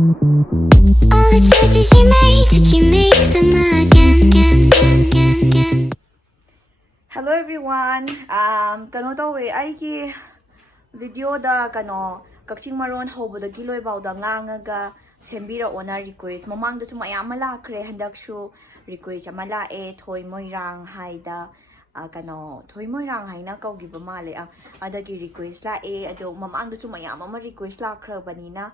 All the choices you made, did you make them again? Hello everyone. Kano tawe aigi video da kano kakching maron hobodagi loibawda ngangaga sembira ona request mamangda su mayam lakre handakshu request amala e thoi moirang haida kano thoi moirang haina kaugiba male adagi request la e ado mamangda su mayam ama request la khrabanina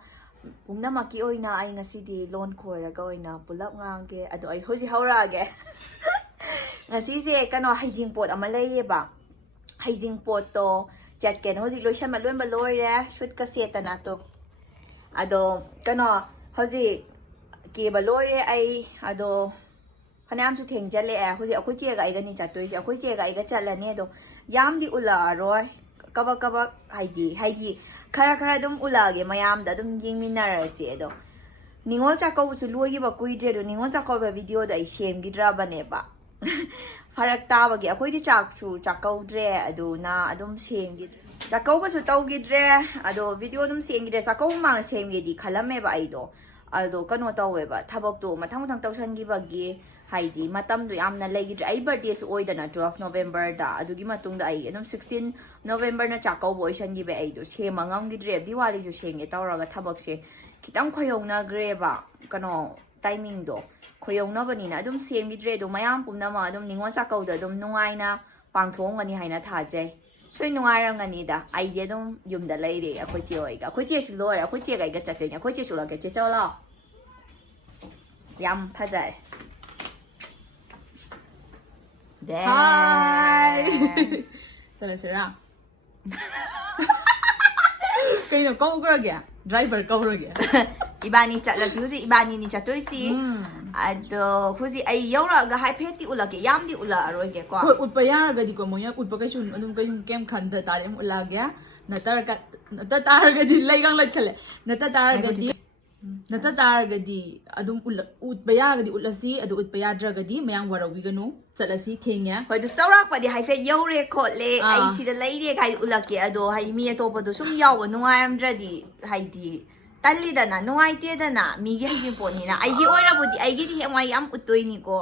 pungna maki oina ai ngasidi lon khoiraga oina pulap ngange ado ai hoji haurage ngasise kano hygiene pot ama leyeba hygiene pot to chatken hoji lotion ma loin ba loire shoot ka setana to ado kano hoji ke ba loire ai ado hanam su thengjale a hoji akhoi che ga iga ni chatoi se akhoi che ga iga chalane do yamdi ula roi kaba kaba haigi khara dum ula ge mayam da dum yingminar se do ningol chakau su logi ba kuidre do ningol chakau ba video da I shem gidra bane ba farak tabagi akhoi chaksu chakauddre aduna adum semgi chakaubasu tawgidre ado video dum semgide chakau mang semgi di khalame ba aido ado kano tawe ba thabak to mathang tawsangi bagi haidi matam du yamna legidre ai birthday su oidana 12 November da adugi matung da ai adum 16 November na chakau boy sangi be aido semangam gidre diwali su senge tawraga thabak se kitang khoyongna greba kano timing do khoyongnabanina adum semgidre do mayam pumnama adum ningon sakauda adum nungaina pangthongani haina thajai soi nungairangani da idea adum yumda leire akhoi che oiga akhoi che su loi akhoi che ga ga chatoi akhoi che su la ga che chawla yam phajai Hi. Sala sira. Kaino kau kau lagi? Driver kau lagi? ibani chatla si ibani ni chatoi si ado huji ai yaura ga hai pheti ulage yamdi ula aroi ge ko Hoi utpa yaraga di ko moya utpa kai sun adum kai kem khanda tarem ulage nata targa di laigang lat khale nata targa di adum utpa yaraga di ulasi adu utpa yadraga di mayang warawi ganu chalasi thengya hoi du chawrak pa di hai phet yaure khotle ai sida leire kai ulake ado hai mi atopa do sum yaw nuayamdra di hai di talidana nuaitedana migi hygiene pot ni na aigi oira bodi aigi di hemai am utoi ni ko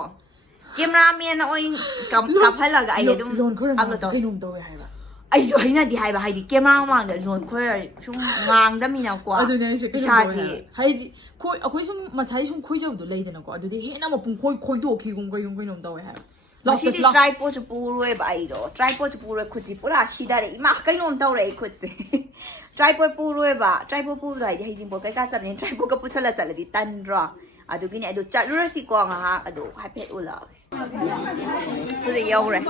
cameraman na oi kaphalaga ai adum lon khora upload kai num tawe haiba ai ju haina di haiba haidi camera mang da lon khora sum ngang da mina ko adu ne se kai Isasi. haidi khoi akoi sum masai sum khoi jabdu leidana ko adu de hena ma pung khoi do ki gum kai num tawe haiba Masi di tripod su puroi ba ai do tripod su puroi khuji pura sidare ima kai nom taw re khutse tripod puroi ba tripod pu dai di hygiene pot kai ka chapni tripod ka pusala chala di tan ro adu gini adu chalura si ko nga ha adu hai pet ula pude yaure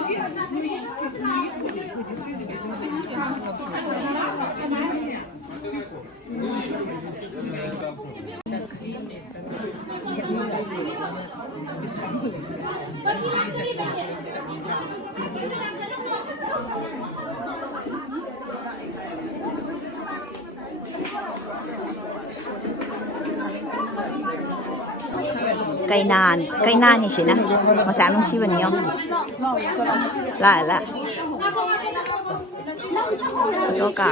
cây nan ni sina masa nung si bani yo la to ka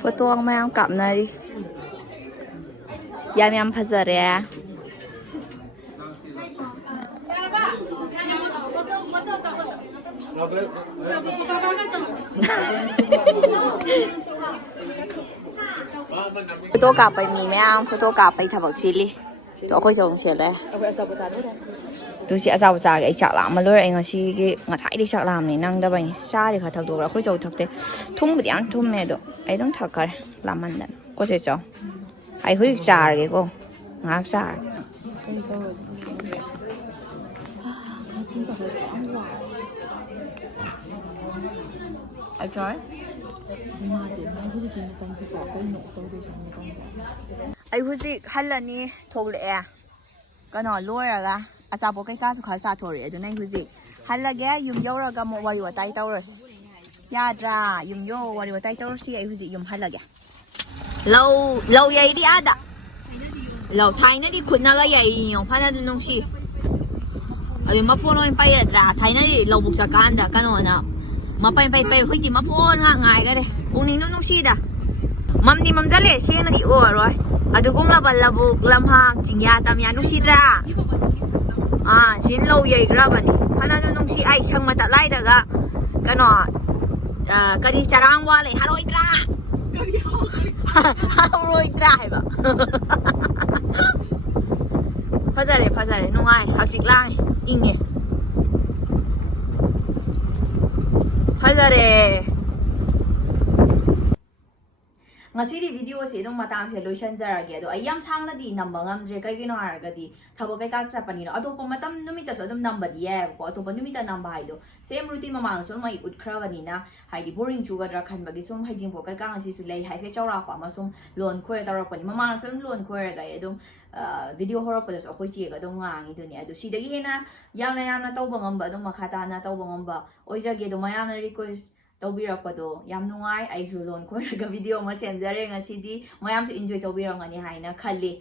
photo ang mayam kap na ri yam phazare photo ka pai mi mayam photo ka pai thabak chili to khoi song se le tu si azaw za ga chak la ma loi ai ngasi gi ngasai di chak lam ni nang da bai sa di kha thak do ra khoi chau thak te thum bu yang thum me do ai dong thak ka la man dan ko se cho ai hui sa ge ko ngak sa ai try ai huzik halani thogle a kano loiraga achapo kai ka su kha sa thore adu nai huzik halage yum yauraga mo wari watai tauras yadra yum yo wari watai taurasi ai huzik yum halage lâu yai đi ada lâu thay nó đi khun naga yai yong phana nong si adu mapon oi pai ra thay nó đi lâu buk sa kan da kano na mapai pai hui ti mapon nga ngai ga de ꯄꯨꯛꯅꯤꯡ ꯅꯨꯡꯁꯤꯗ ꯃꯝꯗꯤ ꯃꯝꯖꯜꯂꯦ ꯁꯦꯡꯅꯗꯤ ꯑꯣꯏꯔꯣꯏ ꯑꯗꯨꯒꯨꯝꯂꯕ ꯂꯧꯕꯨꯛ ꯂꯝꯍꯥꯡ ꯆꯤꯡꯌꯥ ꯇꯝꯌꯥ ꯅꯨꯡꯁꯤꯗ꯭ꯔꯥ ꯁꯤꯅ ꯂꯧ ꯌꯩꯈ꯭ꯔꯕꯅꯤ ꯐꯅꯅ ꯅꯨꯡꯁꯤ ꯑꯩ ꯁꯪ ꯃꯇꯠꯂꯥꯏꯗꯒ ꯀꯩꯅꯣ ꯀꯔꯤ ꯆꯔꯥꯡ ꯋꯥꯠꯂꯦ ꯍꯥꯔꯣꯏꯗ꯭ꯔꯥ ꯍꯥꯔꯣꯏꯗ꯭ꯔꯥ ꯍꯥꯏꯕ ꯐꯖꯔꯦ ꯅꯨꯡꯉꯥꯏ ꯍꯧꯖꯤꯛ ꯂꯥꯡꯉꯦ ꯏꯪꯉꯦ ꯐꯖꯔꯦ ꯉꯁꯤꯗꯤ ꯚꯤꯗꯤꯑꯣꯁꯦ ꯑꯗꯨꯝ ꯃꯇꯥꯡꯁꯦ ꯂꯣꯏꯁꯤꯟꯖꯔꯒꯦ ꯑꯗꯣ ꯑꯩ ꯌꯥꯝ ꯁꯥꯡꯅꯗꯤ ꯅꯝꯕ ꯉꯝꯗ꯭ꯔꯦ ꯀꯩꯒꯤꯅꯣ ꯍꯥꯏꯔꯒꯗꯤ ꯊꯕꯛ ꯀꯩꯀꯥ ꯆꯠꯄꯅꯤꯅ ꯑꯇꯣꯞꯄ ꯃꯇꯝ ꯅꯨꯃꯤꯠꯇꯁꯨ ꯑꯗꯨꯝ ꯅꯝꯕꯗꯤ ꯌꯥꯏꯑꯕꯀꯣ ꯑꯇꯣꯞꯄ ꯅꯨꯃꯤꯠꯇ ꯅꯝꯕ ꯍꯥꯏꯗꯣ ꯁꯦꯝ ꯔꯨꯇꯤꯟ ꯃꯃꯥꯡꯗꯁꯨ ꯑꯗꯨꯝ ꯑꯩ ꯎꯠꯈ꯭ꯔꯕꯅꯤꯅ ꯍꯥꯏꯗꯤ ꯕꯣꯔꯤꯡ ꯆꯨꯒꯗ꯭ꯔꯥ ꯈꯟꯕꯒꯤ ꯁꯨꯝ ꯍꯩꯖꯤꯡꯄꯣꯠ ꯀꯩꯀꯥ ꯉꯁꯤꯁꯨ ꯂꯩ ꯍꯥꯏꯐꯦꯠ ꯆꯥꯎꯔꯥꯛꯄ ꯑꯃ ꯁꯨꯝ ꯂꯣꯟ ꯈꯣꯏꯔ ꯇꯧꯔꯛꯄꯅꯤ ꯃꯃꯥꯡꯗꯁꯨ ꯑꯗꯨꯝ ꯂꯣꯟ ꯈꯣꯏꯔꯒ ꯑꯩ ꯑꯗꯨꯝ ꯚꯤꯗꯤꯑꯣ ꯍꯧꯔꯛꯄꯗꯁꯨ ꯑꯩꯈꯣꯏ ꯆꯦꯒ ꯑꯗꯨꯝ ꯉꯥꯡꯉꯤꯗꯨꯅꯤ ꯑꯗꯨ ꯁꯤꯗꯒꯤ ꯍꯦꯟꯅ ꯌꯥꯝꯅ ꯇꯧꯕ ꯉꯝꯕ ꯑꯗꯨꯝ ꯃꯈꯥ ꯇꯥꯅ ꯇꯧꯕ ꯉꯝꯕ ꯑꯣꯏꯖꯒꯦ ꯑꯗꯣ ꯃꯌꯥꯝꯅ ꯔꯤꯀ꯭ꯋꯦꯁ ꯇꯧꯕꯤꯔꯛꯄꯗꯣ ꯌꯥꯝ ꯅꯨꯡꯉꯥꯏ ꯑꯩꯁꯨ ꯂꯣꯟ ꯈꯣꯏꯔꯒ ꯚꯤꯗꯤꯑꯣ ꯑꯃ ꯁꯦꯝꯖꯔꯦ ꯉꯁꯤꯗꯤ ꯃꯌꯥꯝꯁꯨ ꯏꯟꯖꯣꯏ ꯇꯧꯕꯤꯔꯝꯒꯅꯤ ꯍꯥꯏꯅ ꯈꯜꯂꯤ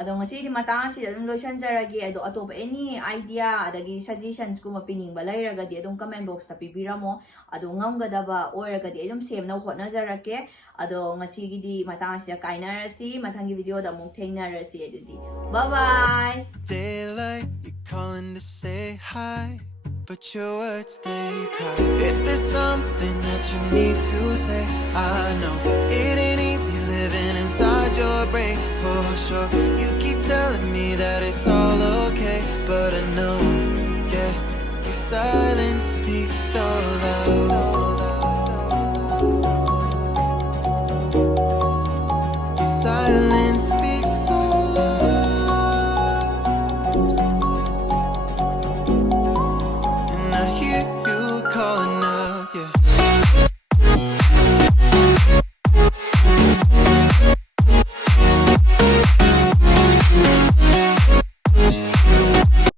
ꯑꯗꯣ ꯉꯁꯤꯗꯤ ꯃꯇꯥꯡ ꯑꯁꯤꯗ ꯑꯗꯨꯝ ꯂꯣꯏꯁꯤꯟꯖꯔꯒꯦ ꯑꯗꯣ ꯑꯇꯣꯞꯄ ꯑꯦꯅꯤ ꯑꯥꯏꯗꯤꯌꯥ ꯑꯗꯒꯤ ꯁꯖꯦꯁꯟꯁꯀꯨꯝꯕ ꯄꯤꯅꯤꯡꯕ ꯂꯩꯔꯒꯗꯤ ꯑꯗꯨꯝ ꯀꯃꯦꯟ ꯕꯣꯛꯁꯇ ꯄꯤꯕꯤꯔꯝꯃꯣ ꯑꯗꯣ ꯉꯝꯒꯗꯕ ꯑꯣꯏꯔꯒꯗꯤ ꯑꯗꯨꯝ ꯁꯦꯝꯅꯕ ꯍꯣꯠꯅꯖꯔꯛꯀꯦ ꯑꯗꯣ ꯉꯁꯤꯒꯤꯗꯤ ꯃꯇꯥꯡ ꯑꯁꯤꯗ ꯀꯥꯏꯅꯔꯁꯤ ꯃꯊꯪꯒꯤ ꯚꯤꯗꯤꯑꯣꯗ ꯑꯃꯨꯛ ꯊꯦꯡꯅꯔꯁꯤ ꯑꯗꯨꯗꯤ ꯕꯥꯏ Daylight, you're calling to say hi, but your words they cry. If there's something that you need to say, I know it ain't easy living inside your brain for sure. You keep telling me that it's all okay, but I know, yeah, your silence speaks so loud.